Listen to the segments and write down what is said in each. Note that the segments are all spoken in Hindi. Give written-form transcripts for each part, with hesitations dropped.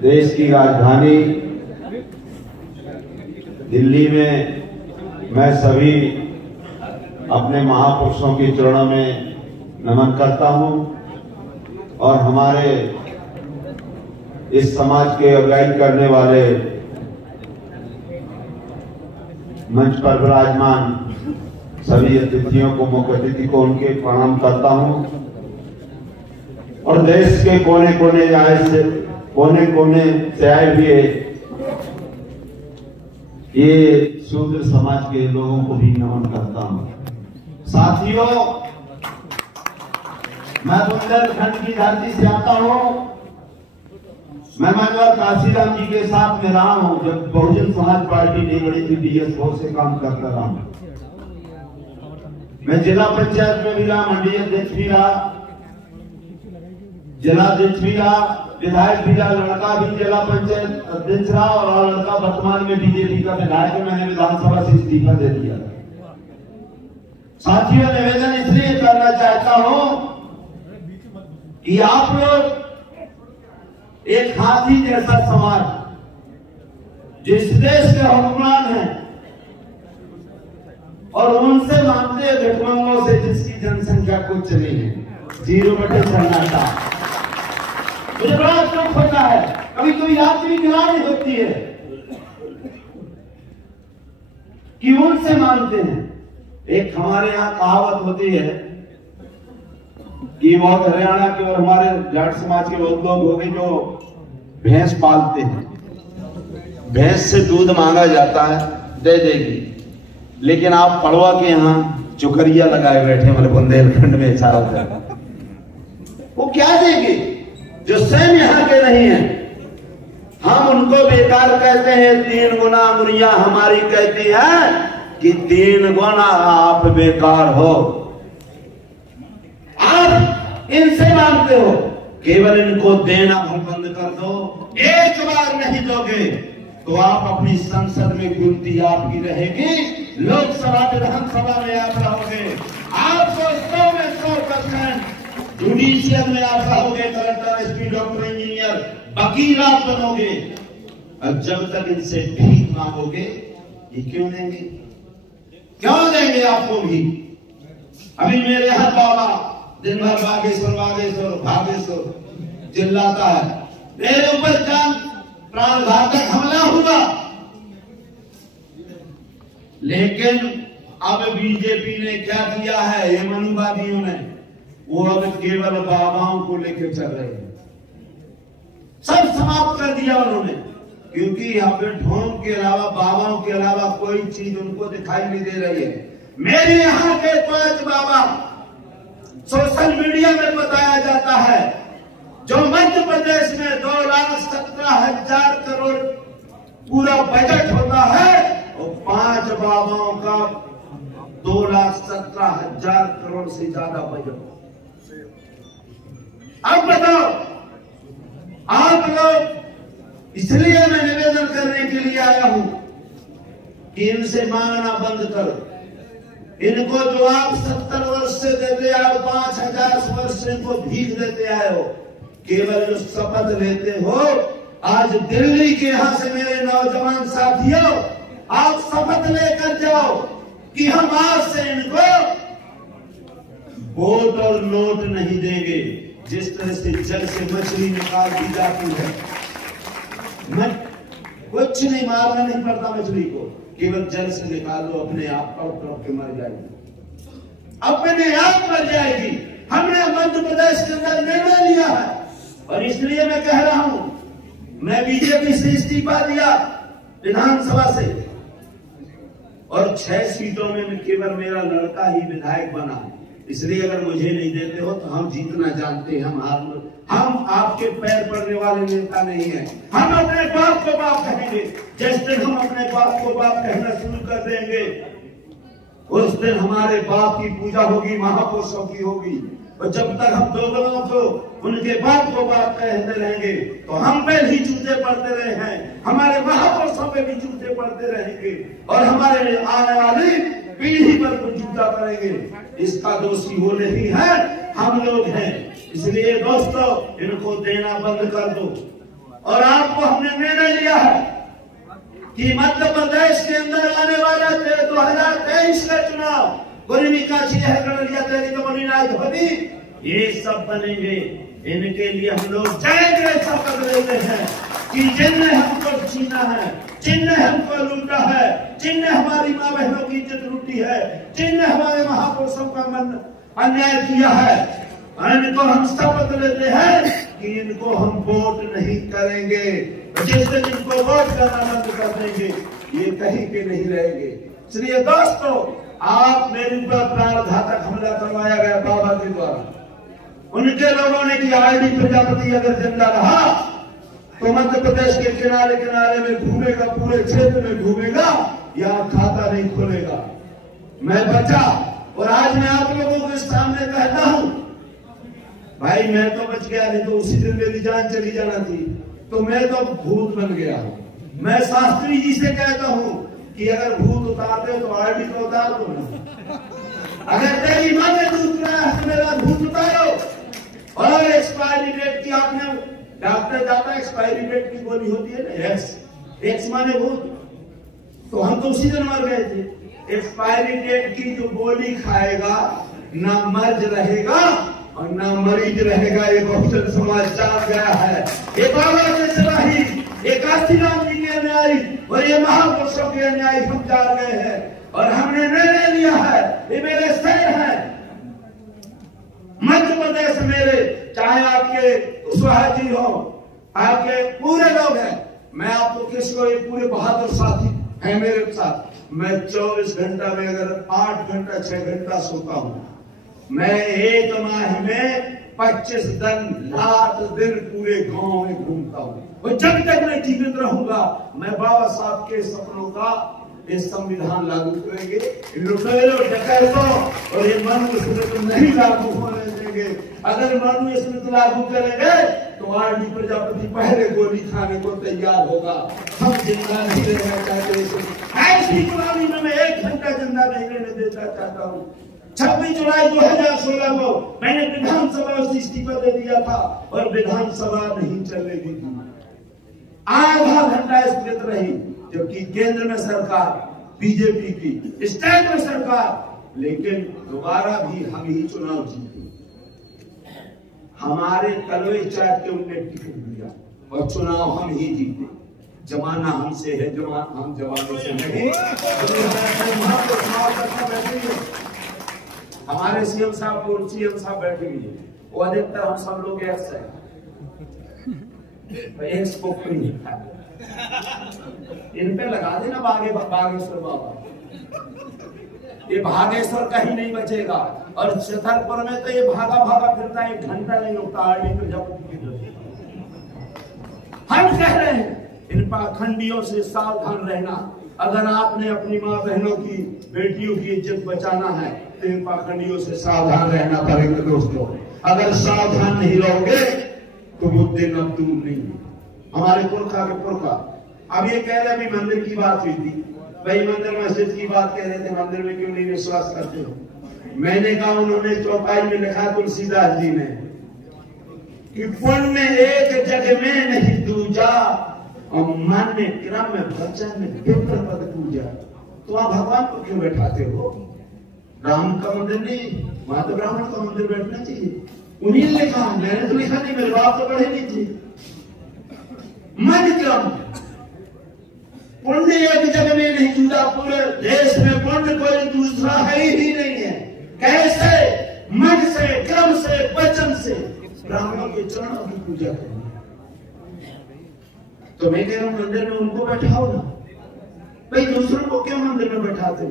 देश की राजधानी दिल्ली में मैं सभी अपने महापुरुषों के चरणों में नमन करता हूं और हमारे इस समाज के अगुवाई करने वाले मंच पर विराजमान सभी अतिथियों को, मुख्य अतिथि को उनके प्रणाम करता हूं और देश के कोने कोने से आए हुए ये शूद्र समाज के लोगों को भी नमन करता हूं। साथियों, मैं बुंदेलखंड की धरती से आता हूं। मैं मंगल काशीराम जी के साथ में रहा हूं जब बहुजन समाज पार्टी नहीं बड़ी थी, DSO से काम करता रहा हूं। मैं जिला पंचायत में भी रहा, मंडी अध्यक्ष भी रहा, जिला अध्यक्ष भी रहा, विधायक भी रहा, लड़का भी जिला पंचायत अध्यक्ष रहा और लड़का वर्तमान में बीजेपी का विधायक है। मैंने विधानसभा से इस्तीफा दे दिया। साथियों, निवेदन इसलिए करना चाहता हूं कि आप लोग एक हाथी जैसा समाज, जिस देश के हुक्मरान हैं और उनसे मांगते हैं भिखमंगों से जिसकी जनसंख्या कुछ नहीं है, 0/सन्नाटा। मुझे बड़ा दुख होता है, कभी कोई यात्री गिरानी होती है कि उनसे मांगते हैं। एक हमारे यहाँ कहावत होती है कि बहुत हरियाणा के और हमारे जाट समाज के बहुत लोग हो गए जो भैंस पालते हैं। भैंस से दूध मांगा जाता है, दे देगी, लेकिन आप पड़वा के यहाँ चुकरिया लगाए बैठे मेरे बुंदेलखंड में चारों तरफ, वो क्या देगी जो स्वयं यहाँ के नहीं है। हम उनको बेकार कहते हैं, 3 गुना मुनिया हमारी कहती है कि 3 गुना आप बेकार हो। आप इनसे मांगते हो, केवल इनको देना बंद कर दो। एक बार नहीं दोगे तो आप अपनी संसद में गिनती आपकी रहेगी, लोकसभा विधानसभा में आप रहोगे, आपको 100 में 100%, जुडिशियल में आप रहोगे, कलेक्टर, SP, डॉक्टर, इंजीनियर, वकील आप बनोगे। और जब तक इनसे भीख मांगोगे, ये क्यों देंगे? क्यों देंगे आपको भी? अभी मेरे यहाँ बाबा दिन भर बागेश्वर बागेश्वर भागेश्वर चिल्लाता है, मेरे ऊपर जान प्राण घातक हमला हुआ। लेकिन अब बीजेपी ने क्या किया है, ये मनुवादियों ने, वो अब केवल बाबाओं को लेकर चल रहे हैं। सब समाप्त कर दिया उन्होंने, क्योंकि यहाँ पे ढोंग के अलावा, बाबाओं के अलावा कोई चीज उनको दिखाई नहीं दे रही है। मेरे यहाँ के 5 बाबा सोशल मीडिया में बताया जाता है, जो मध्य प्रदेश में 2,17,000 करोड़ पूरा बजट होता है, और 5 बाबाओं का 2,17,000 करोड़ से ज्यादा बजट। अब बताओ, आप लोग, इसलिए मैं निवेदन करने के लिए आया हूं कि इनसे मांगना बंद करो। इनको जो आप 70 वर्ष से देते आए हो, 5,000 वर्ष से इनको भीख देते आए हो, केवल जो शपथ लेते हो। आज दिल्ली के यहां से मेरे नौजवान साथियों, आप शपथ लेकर जाओ कि हम आज से इनको वोट और नोट नहीं देंगे। जिस तरह से जल से मछली निकाल दी जाती है, कुछ नहीं, मारना नहीं पड़ता मछली को, केवल जल से निकाल दो, अपने आप तड़प के मर जाएगी, अपने आप मर जाएगी। हमने मध्य प्रदेश के अंदर निर्णय लिया है और इसलिए मैं कह रहा हूं, मैं बीजेपी से इस्तीफा दिया विधानसभा से, और 6 सीटों में केवल मेरा लड़का ही विधायक बना। इसलिए अगर मुझे नहीं देते हो तो हम जीतना जानते हैं, हम आपके पैर पड़ने वाले नेता नहीं हैं। हम अपने बाप को बाप कहेंगे। जिस दिन हम अपने बाप को बाप कहना शुरू कर देंगे, उस दिन हमारे बाप की पूजा होगी, महापुरुषों की होगी। और जब तक हम दोगलों को, उनके बाप को बाप कहते रहेंगे, तो हम पे भी जूते पड़ते रहे हैं, हमारे महापुरुषों पे भी जूते पड़ते रहेंगे, और हमारे आने वाली पीढ़ी पर जूता करेंगे। इसका दोषी वो नहीं है, हम लोग हैं। इसलिए दोस्तों इनको देना बंद कर दो। और आपको हमने निर्णय लिया है कि मध्य प्रदेश के अंदर आने वाला 2023 का चुनाव गुरमी का ये सब बनेंगे। इनके लिए हम लोग जय शपथ लेते हैं कि जिनने हमको छीना है, जिनने हमको लूटा है, जिनने हमारी माँ बहनों की इज्जत लूटी है, जिनने हमारे महापुरुषों का मन अन्याय किया है, इनको हम शपथ लेते हैं कि इनको हम वोट नहीं करेंगे। जिस दिन इनको वोट करना बंद कर देंगे ये कहीं के नहीं रहेंगे। इसलिए दोस्तों आप मेरे ऊपर प्राणघातक हमला करवाया गया बाबा के द्वारा। उनके लोगों ने कि आरडी प्रजापति अगर जिंदा रहा तो मध्य प्रदेश के किनारे किनारे में घूमेगा, पूरे क्षेत्र में घूमेगा, यहाँ खाता नहीं खोलेगा। मैं बचा और आज मैं आप लोगों के सामने कहता हूं भाई मैं तो बच गया, नहीं तो उसी दिन मेरी जान चली जाना थी। तो मैं तो भूत बन गया हूं। मैं शास्त्री जी से कहता हूं कि अगर भूत उतारते हो तो आरडी को उतार दो ना। अगर तेरी मां ने दूध पिलाया है तो मेरा भूत उतारो। और एक्सपायरी डेट की आपने डॉक्टर जाता एक्सपायरी डेट की गोली होती है ना, एक्स माने भूत, तो हम तो उसी दिन मर गए थे। एक्सपायरी डेट की जो गोली खाएगा ना मर्ज रहेगा और ना मरीज रहेगा। ये बहुजन समाज जान गया है। ये बाबा के सराही, ये काशीराम जी के अन्यायी और ये महापुरुषों के अन्यायी हम जान गए हैं और हमने निर्णय लिया है। ये मेरे शहर है मध्य प्रदेश मेरे, चाहे आपके कुशवाहा जी हो, आपके पूरे लोग हैं। मैं आपको किसको ये पूरे बहादुर साथी है मेरे साथ। मैं 24 घंटा में अगर 8 घंटा 6 घंटा सोता हूं। मैं एक माह में 25 दिन रात दिन पूरे गांव में घूमता हूं। और जब तक मैं जीवित रहूंगा मैं बाबा साहब के सपनों का ये संविधान लागू करेंगे। लुटेरों डकैतों और ये मनुस्मृति नहीं लागू होने देंगे। अगर मनुस्मृति लागू करेंगे तो आरडी प्रजापति पहले गोली खाने को तैयार होगा। हम जिंदा नहीं रहना चाहते। ऐसी पुरानी में मैं 1 घंटा जिंदा नहीं रहने देना चाहता हूँ। 26 जुलाई 2016 को मैंने विधानसभा से इस्तीफा दे दिया था और विधानसभा नहीं चलेगी। आधा घंटा स्थित रही, जबकि केंद्र में सरकार बीजेपी की, स्टेट में सरकार, लेकिन दोबारा भी हम ही चुनाव जीते। हमारे तलवे चाट के उनने टिकट दिया और चुनाव हम ही जीते। जमाना हमसे है, हम जवानों से नहीं। हमारे सीएम साहब बैठे हुए हैं, वो अधिकतर हम सब लोग एक्स है, एक्स को इन पे लगा देना बागेश्वर बाबा। ये भागेश्वर कहीं नहीं बचेगा। और छतरपुर में तो ये भागा भागा फिरता, 1 घंटा नहीं होता आरडी प्रजापति की। हम कह रहे हैं इन पाखंडियों से सावधान रहना। अगर आपने अपनी माँ बहनों की, बेटियों की इज्जत बचाना है तो इन पाखंडियों से सावधान रहना पड़ेगा दोस्तों। अगर सावधान नहीं रहोगे तो वो दिन अब दूर नहीं। हमारे पुरखा के पुरखा अब ये कह रहे भी मंदिर की बात हुई थी, भाई मंदिर मस्जिद की बात कह रहे थे, मंदिर में क्यों नहीं विश्वास करते हो? मैंने कहा उन्होंने चौपाई में लिखा तुलसीदास जी ने कि पुण्य एक जग में नहीं दूजा और मान्य क्रम में वचन विप्र पद पूजा। तो आप भगवान को क्यों बैठाते हो? राम का मंदिर नहीं, माता ब्राह्मण का मंदिर बैठना चाहिए। उन्हीं ने लिखा, मैंने तो लिखा नहीं, मेरे बाप तो पढ़े नहीं थे। मन क्रम पुण्य एक जग में नहीं जुड़ा, पूरे देश में पुण्य कोई दूसरा है ही नहीं है। कैसे? मन से, क्रम से, वचन से ब्राह्मणों के चरणों की पूजा करें। तो मैं कह रहा हूं मंदिर में उनको बैठाओ ना भाई, दूसरों को क्यों मंदिर में बैठाते हो?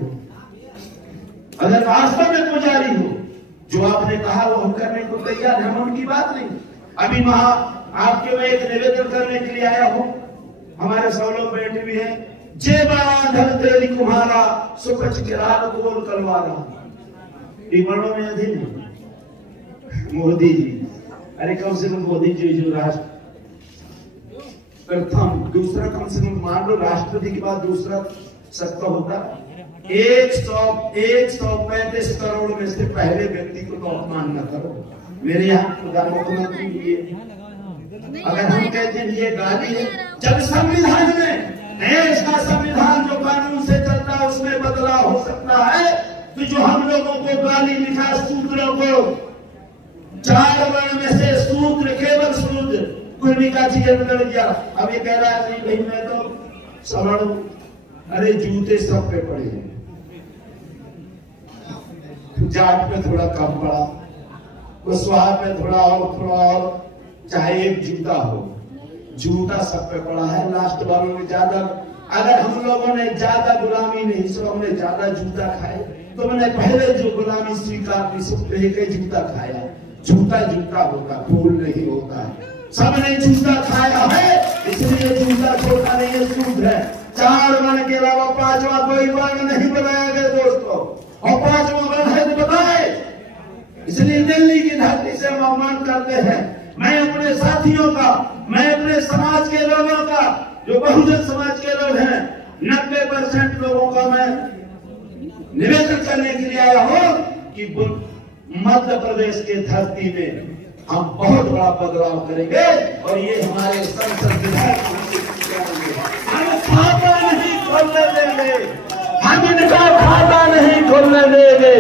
अगर वास्तव में पुजारी हो, जो आपने कहा वो हम करने को तैयार है, हम उनकी बात नहीं। अभी वहां आपके मैं एक निवेदन करने के लिए आया हूं, हमारे सब लोग बैठे भी हैं। जे बांधल तेरी कुम्हारा सुपच के रात गोल कलवारा। ये वर्णों में अधीन है मोदी जी। अरे कम से कम मोदी जी जो राष्ट्र प्रथम, दूसरा कम से कम मान लो राष्ट्रपति के बाद दूसरा सत्ता होता। 135 करोड़ में से पहले व्यक्ति को तो अपमान न करो। मेरे यहाँ मुख्यमंत्री ये अगर हम कहते हैं ये गाली है, जब संविधान में देश का संविधान जो कानून से चलता है उसमें बदलाव हो सकता है, तो जो हम लोगों को गाली लिखा सूत्रों को 4 वर्ण में से सूत्र केवल सूत्र कुर्मी का चीज कर दिया। अब ये कह रहा है नहीं भाई मैं तो सवर्ण हूं, अरे जूते सब पे पड़े हैं, जाट पे थोड़ा कम पड़ा, कुशवाहा पे थोड़ा और, चाहे एक जूता हो, जूता सब पे पड़ा है। लास्ट वालों में ज्यादा, अगर हम लोगों ने ज्यादा गुलामी नहीं, सब हमने ज्यादा जूता खाए, तो मैंने पहले जो गुलामी स्वीकार की सब पे जूता खाया। जूता जूता होता, फूल नहीं होता है। सबने जूता खाया है, इसलिए जूता छोटा नहीं है, सूद है। 4 वर्ण के अलावा 5वां कोई वर्ण नहीं बनाया गया दोस्तों, और 5वां वर्ण है तो बताए। इसलिए दिल्ली की धरती से हम अवमान करते हैं। मैं अपने साथियों का, मैं अपने समाज के लोगों का, जो बहुजन समाज के लोग हैं, 90% लोगों का मैं निवेदन करने के लिए आया हूं कि मध्य प्रदेश के धरती में हम बहुत बड़ा बदलाव करेंगे, और ये हमारे संसद विधायक हम खाता नहीं खोलने देंगे, हम इनका खाता नहीं खोलने देंगे।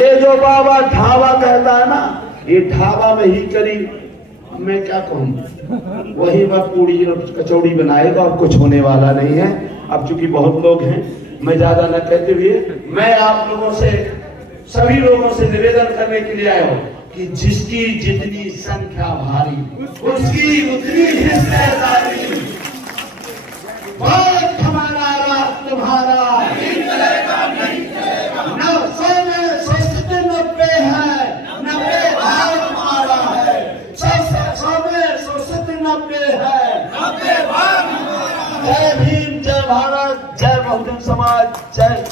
ये जो बाबा ढाबा कहता है ना, ये ढाबा में ही करीब, मैं क्या कहूँ, वही वह पूड़ी और कचौड़ी बनाएगा और कुछ होने वाला नहीं है। अब चूंकि बहुत लोग हैं, मैं ज्यादा न कहते हुए मैं आप लोगों से, सभी लोगों से निवेदन करने के लिए आया हूँ कि जिसकी जितनी संख्या भारी उसकी उतनी हिस्सेदारी। वोट हमारा, राज तुम्हारा, 900 में 190 है, 90 भाग हमारा है, 100 में 190 है, 90 भाग हमारा है। जय भीम, जय भारत, जय बहुजन समाज, जय